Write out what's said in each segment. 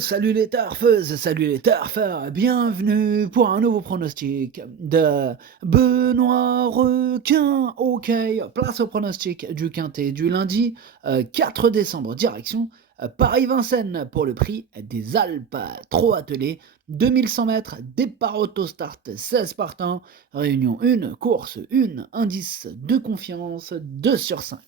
salut les tarfeuses, salut les tarfeurs, bienvenue pour un nouveau pronostic de Benoît Requin. Ok, place au pronostic du quintet du lundi 4 décembre, direction Paris-Vincennes pour le prix des Alpes. Trop attelé, 2100 mètres, départ auto-start, 16 partants, réunion 1, course 1, indice de confiance 2 sur 5.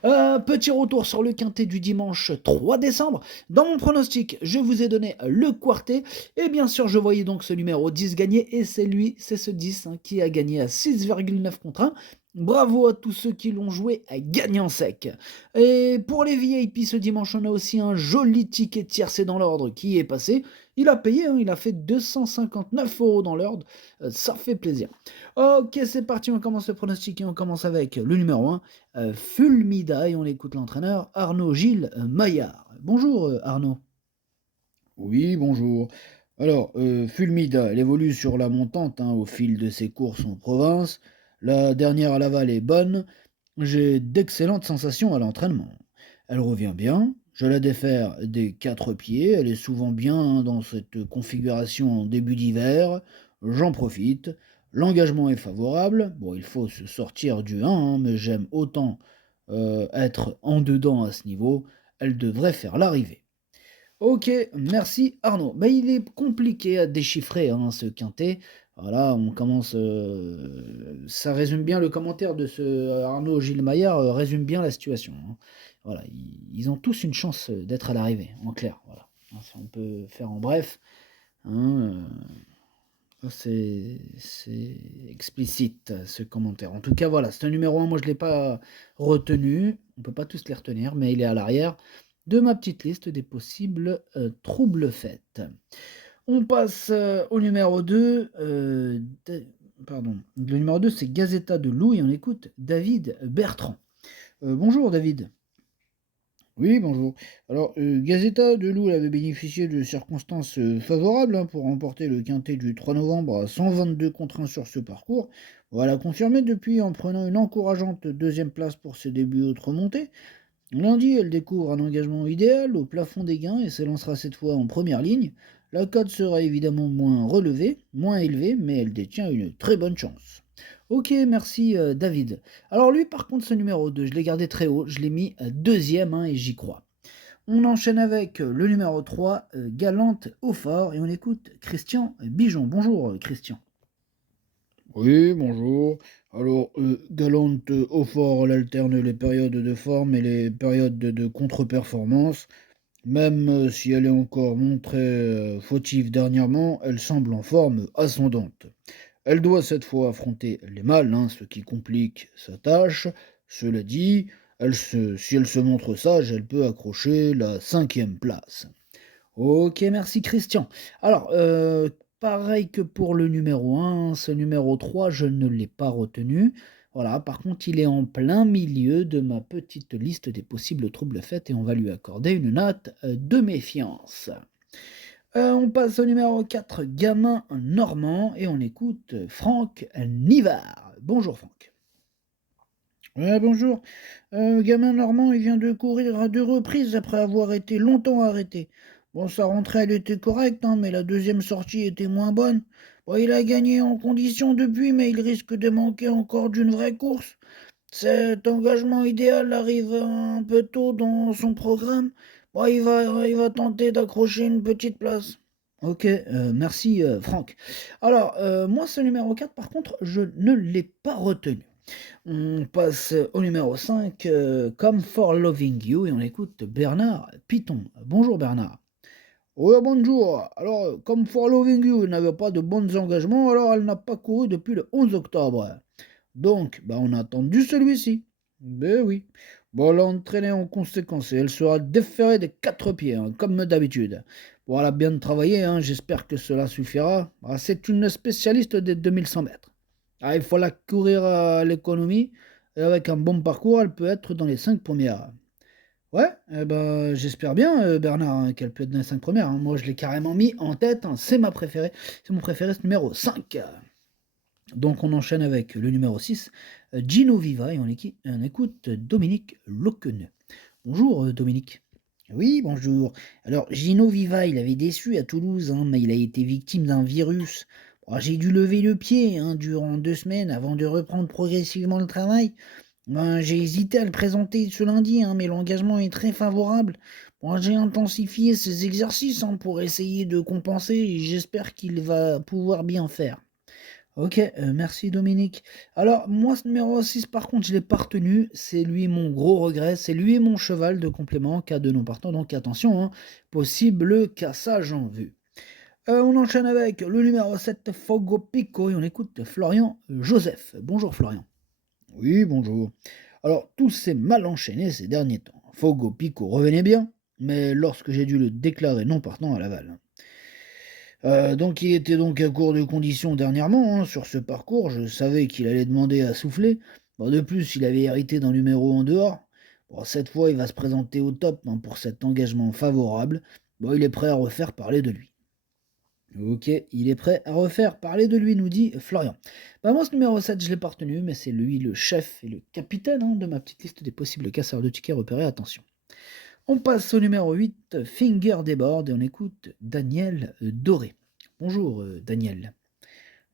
Petit retour sur le quintet du dimanche 3 décembre. Dans mon pronostic, je vous ai donné le quartet. Et bien sûr, je voyais donc ce numéro 10 gagner. Et c'est ce 10 qui a gagné à 6,9 contre 1. Bravo à tous ceux qui l'ont joué à gagnant sec. Et pour les VIP ce dimanche, on a aussi un joli ticket tiercé dans l'ordre qui est passé. Il a payé, il a fait 259 € dans l'ordre. Ça fait plaisir. Ok, c'est parti, on commence le pronostic et on commence avec le numéro 1. Fulmida et on écoute l'entraîneur Arnaud Gilles Maillard. Bonjour Arnaud. Oui, bonjour. Alors, Fulmida, elle évolue sur la montante au fil de ses courses en province. La dernière à Laval est bonne. J'ai d'excellentes sensations à l'entraînement. Elle revient bien. Je la défère des quatre pieds. Elle est souvent bien dans cette configuration en début d'hiver. J'en profite. L'engagement est favorable. Bon, il faut se sortir du 1, mais j'aime autant être en dedans à ce niveau. Elle devrait faire l'arrivée. Ok, merci Arnaud. Il est compliqué à déchiffrer ce quintet. Voilà, on commence. Ça résume bien le commentaire de ce Arnaud Gilles Maillard, résume bien la situation. Voilà, ils ont tous une chance d'être à l'arrivée, en clair. Voilà. Si on peut faire en bref. hein, c'est explicite ce commentaire. En tout cas, voilà, c'est un numéro 1, moi je ne l'ai pas retenu. On ne peut pas tous les retenir, mais il est à l'arrière de ma petite liste des possibles troubles faits. On passe au numéro 2. Pardon. Le numéro 2, c'est Gazeta de Loup et on écoute David Bertrand. Bonjour David. Oui, bonjour. Alors, Gazeta de Loup avait bénéficié de circonstances favorables pour remporter le quintet du 3 novembre à 122 contre 1 sur ce parcours. Bon, elle a confirmé depuis en prenant une encourageante deuxième place pour ses débuts autres remontées. Lundi, elle découvre un engagement idéal au plafond des gains et s'élancera cette fois en première ligne. La cote sera évidemment moins relevée, moins élevée, mais elle détient une très bonne chance. Ok, merci David. Alors lui, par contre, ce numéro 2, je l'ai gardé très haut, je l'ai mis deuxième et j'y crois. On enchaîne avec le numéro 3, Galante au fort, et on écoute Christian Bijon. Bonjour Christian. Oui, bonjour. Alors, Galante au fort, elle alterne les périodes de forme et les périodes de contre-performance. Même si elle est encore montrée fautive dernièrement, elle semble en forme ascendante. Elle doit cette fois affronter les mâles, ce qui complique sa tâche. Cela dit, si elle se montre sage, elle peut accrocher la cinquième place. Ok, merci Christian. Alors, pareil que pour le numéro 1, ce numéro 3, je ne l'ai pas retenu. Voilà, par contre, il est en plein milieu de ma petite liste des possibles troubles faits et on va lui accorder une note de méfiance. On passe au numéro 4, Gamin Normand, et on écoute Franck Nivard. Bonjour Franck. Ouais, bonjour. Gamin Normand, il vient de courir à deux reprises après avoir été longtemps arrêté. Bon, sa rentrée, elle était correcte, mais la deuxième sortie était moins bonne. Bon, il a gagné en condition depuis, mais il risque de manquer encore d'une vraie course. Cet engagement idéal arrive un peu tôt dans son programme. Bon, il va tenter d'accrocher une petite place. Ok, merci Franck. Alors, moi, ce numéro 4, par contre, je ne l'ai pas retenu. On passe au numéro 5, Come for Loving You, et on écoute Bernard Piton. Bonjour Bernard. Oui, bonjour. Alors, comme For Loving You n'avait pas de bons engagements, alors elle n'a pas couru depuis le 11 octobre. Donc, on a attendu celui-ci. Ben oui. Bon, l'entraîner en conséquence et elle sera déférée des quatre pieds, comme d'habitude. Bon, elle a bien travaillé, j'espère que cela suffira. C'est une spécialiste des 2100 mètres. Il faut la courir à l'économie, et avec un bon parcours, elle peut être dans les 5 premières. Ouais, j'espère bien, Bernard, qu'elle peut être dans les 5 premières. Moi, je l'ai carrément mis en tête, c'est ma préférée. C'est mon préféré, ce numéro 5. Donc on enchaîne avec le numéro 6, Gino Viva, et on écoute Dominique Loqueneux. Bonjour Dominique. Oui, bonjour. Alors, Gino Viva, il avait déçu à Toulouse, hein, mais il a été victime d'un virus. Bon, j'ai dû lever le pied hein, durant 2 semaines avant de reprendre progressivement le travail. Ben, j'ai hésité à le présenter ce lundi, hein, mais l'engagement est très favorable. Bon, j'ai intensifié ses exercices hein, pour essayer de compenser et j'espère qu'il va pouvoir bien faire. OK, merci Dominique. Alors moi ce numéro 6 par contre je l'ai pas retenu, c'est lui mon gros regret, c'est lui mon cheval de complément en cas de non partant donc attention, hein, possible cassage en vue. On enchaîne avec le numéro 7 Fogo Pico et on écoute Florian Joseph. Bonjour Florian. Oui, bonjour. Alors tout s'est mal enchaîné ces derniers temps. Fogo Pico revenait bien, mais lorsque j'ai dû le déclarer non partant à Laval. Donc il était donc à court de conditions dernièrement, hein, sur ce parcours. Je savais qu'il allait demander à souffler. Bon, de plus, il avait hérité d'un numéro en dehors. Bon, cette fois, il va se présenter au top hein, pour cet engagement favorable. Bon, il est prêt à refaire parler de lui. Ok, il est prêt à refaire parler de lui, nous dit Florian. Bah, moi, ce numéro 7, je l'ai pas retenu, mais c'est lui le chef et le capitaine hein, de ma petite liste des possibles casseurs de tickets repérés. Attention. On passe au numéro 8, Finger Deboard, et on écoute Daniel Doré. Bonjour Daniel.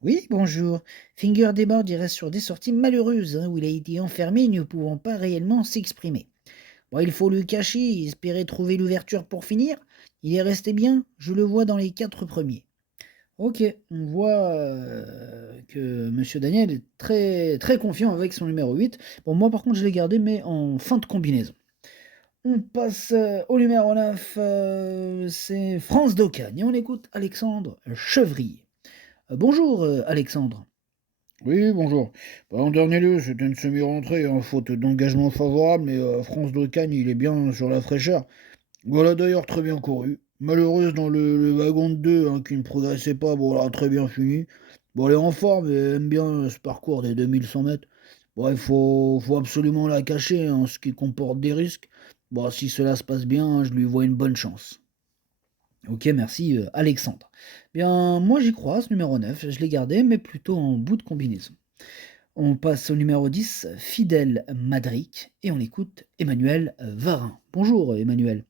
Oui, bonjour. Finger Deboard il reste sur des sorties malheureuses hein, où il a été enfermé ne pouvant pas réellement s'exprimer. Bon, il faut le cacher et espérer trouver l'ouverture pour finir. Il est resté bien, je le vois dans les 4 premiers. Ok, on voit que Monsieur Daniel est très, très confiant avec son numéro 8. Bon, moi par contre je l'ai gardé mais en fin de combinaison. On passe au numéro 9, c'est France d'Ocagne et on écoute Alexandre Chevrier. Bonjour Alexandre. Oui, bonjour. Bah, en dernier lieu, c'était une semi-rentrée, hein, faute d'engagement favorable, mais France d'Ocagne, il est bien sur la fraîcheur. Voilà d'ailleurs très bien couru. Malheureuse dans le wagon de 2 hein, qui ne progressait pas, bon, elle a très bien fini. Bon, elle est en forme et elle aime bien ce parcours des 2100 mètres. Bon, il faut absolument la cacher, hein, ce qui comporte des risques. Bon, si cela se passe bien, je lui vois une bonne chance. Ok, merci Alexandre. Bien, moi j'y crois, ce numéro 9, je l'ai gardé, mais plutôt en bout de combinaison. On passe au numéro 10, Fidèle Madric, et on écoute Emmanuel Varin. Bonjour Emmanuel.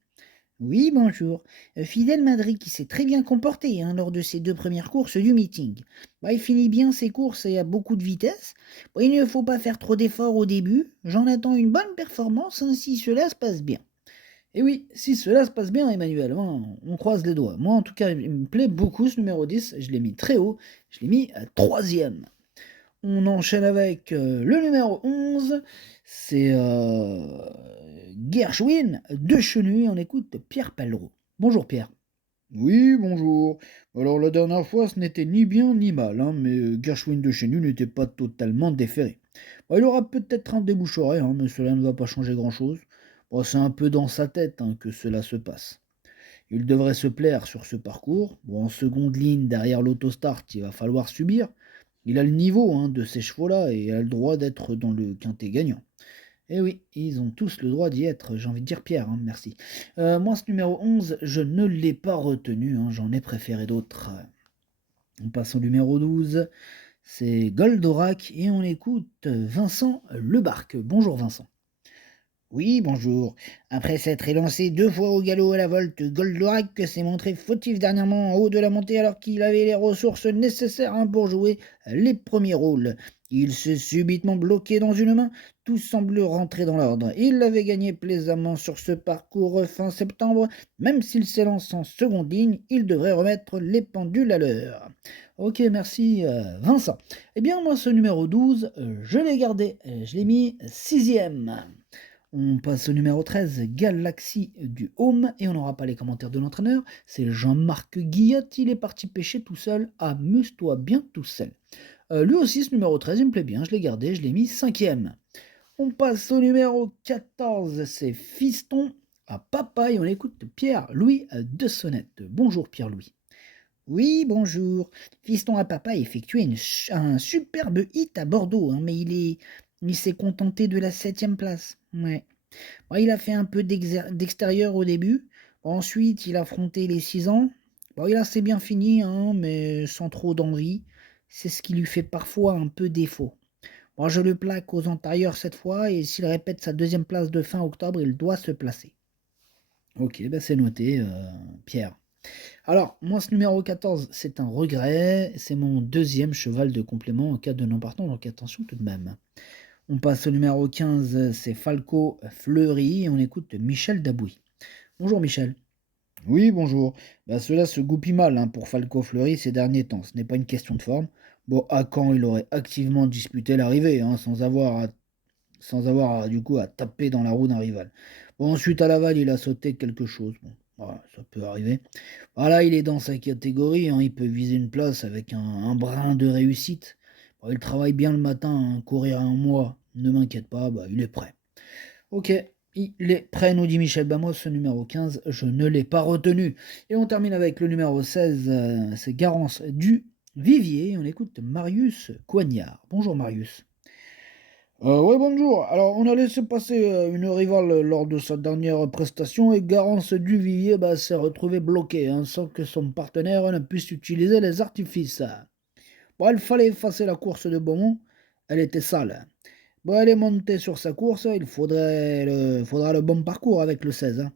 Oui, bonjour. Fidèle Madrid qui s'est très bien comporté hein, lors de ses 2 premières courses du meeting. Bah, il finit bien ses courses et a beaucoup de vitesse. Bon, il ne faut pas faire trop d'efforts au début. J'en attends une bonne performance hein, si cela se passe bien. Et oui, si cela se passe bien, Emmanuel, hein, on croise les doigts. Moi, en tout cas, il me plaît beaucoup ce numéro 10. Je l'ai mis très haut. Je l'ai mis à troisième. On enchaîne avec le numéro 11. C'est Gershwin de Chenu. On écoute Pierre Pellereau. Bonjour Pierre. Oui, bonjour. Alors la dernière fois, ce n'était ni bien ni mal, hein, mais Gershwin de Chenu n'était pas totalement déféré. Bon, il aura peut-être un débouche-oreille, hein, mais cela ne va pas changer grand-chose. Bon, c'est un peu dans sa tête hein, que cela se passe. Il devrait se plaire sur ce parcours. Bon, en seconde ligne, derrière l'autostart, il va falloir subir. Il a le niveau hein, de ces chevaux-là et a le droit d'être dans le quintet gagnant. Eh oui, ils ont tous le droit d'y être, j'ai envie de dire Pierre, hein, merci. Moi, ce numéro 11, je ne l'ai pas retenu, hein, j'en ai préféré d'autres. On passe au numéro 12, c'est Goldorak et on écoute Vincent Lebarque. Bonjour Vincent. Oui, bonjour. Après s'être élancé 2 fois au galop à la volte, Goldorak s'est montré fautif dernièrement en haut de la montée alors qu'il avait les ressources nécessaires hein, pour jouer les premiers rôles. Il s'est subitement bloqué dans une main, tout semble rentrer dans l'ordre. Il avait gagné plaisamment sur ce parcours fin septembre, même s'il s'élance en seconde ligne, il devrait remettre les pendules à l'heure. Ok, merci Vincent. Eh bien moi ce numéro 12, je l'ai gardé, je l'ai mis sixième. On passe au numéro 13, Galaxy du Home, et on n'aura pas les commentaires de l'entraîneur. C'est Jean-Marc Guillotte, il est parti pêcher tout seul. Amuse-toi bien tout seul. Lui aussi, ce numéro 13, il me plaît bien, je l'ai gardé, je l'ai mis cinquième. On passe au numéro 14, c'est Fiston à Papa, et on écoute Pierre-Louis de Sonnette. Bonjour Pierre-Louis. Oui, bonjour. Fiston à Papa a effectué un superbe hit à Bordeaux, hein, mais il s'est contenté de la 7e place. Ouais. Bon, il a fait un peu d'extérieur au début. Ensuite, il a affronté les 6 ans. Bon, il a assez bien fini, hein, mais sans trop d'envie. C'est ce qui lui fait parfois un peu défaut. Bon, je le plaque aux antérieurs cette fois, et s'il répète sa 2e place de fin octobre, il doit se placer. Ok, bah c'est noté, Pierre. Alors, moi, ce numéro 14, c'est un regret. C'est mon deuxième cheval de complément en cas de non partant, donc attention tout de même. On passe au numéro 15, c'est Falco Fleury, et on écoute Michel Dabouy. Bonjour Michel. Oui, bonjour. Bah, cela se goupille mal hein, pour Falco Fleury ces derniers temps. Ce n'est pas une question de forme. Bon, à quand il aurait activement disputé l'arrivée, hein, sans avoir du coup à taper dans la roue d'un rival. Bon, ensuite à Laval, il a sauté quelque chose. Bon, voilà, ça peut arriver. Voilà, il est dans sa catégorie, hein, il peut viser une place avec un brin de réussite. Bon, il travaille bien le matin, hein, courir un mois, ne m'inquiète pas, bah, il est prêt. Ok, il est prêt, nous dit Michel Bamos, ce numéro 15, je ne l'ai pas retenu. Et on termine avec le numéro 16, c'est Garance du Vivier, on écoute Marius Coignard. Bonjour Marius. Ouais, bonjour. Alors, on a laissé passer une rivale lors de sa dernière prestation et Garance Duvivier bah, s'est retrouvé bloqué hein, sans que son partenaire ne puisse utiliser les artifices. Bon, il fallait effacer la course de Beaumont, elle était sale. Bon, elle est montée sur sa course, il faudra le bon parcours avec le 16. Hein.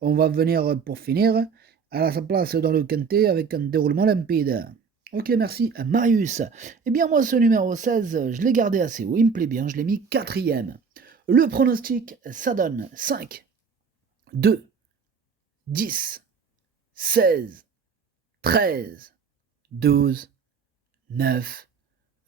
On va venir pour finir à sa place dans le quintet avec un déroulement limpide. Ok, merci. Marius. Eh bien, moi, ce numéro 16, je l'ai gardé assez haut. Il me plaît bien. Je l'ai mis quatrième. Le pronostic, ça donne 5, 2, 10, 16, 13, 12, 9,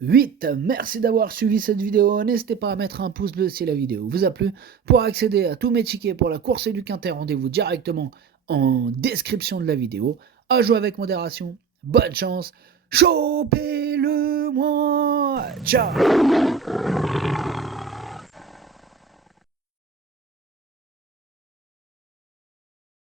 8. Merci d'avoir suivi cette vidéo. N'hésitez pas à mettre un pouce bleu si la vidéo vous a plu. Pour accéder à tous mes tickets pour la course et du quintet, rendez-vous directement en description de la vidéo. À jouer avec modération. Bonne chance. Chopez-le moi. Ciao.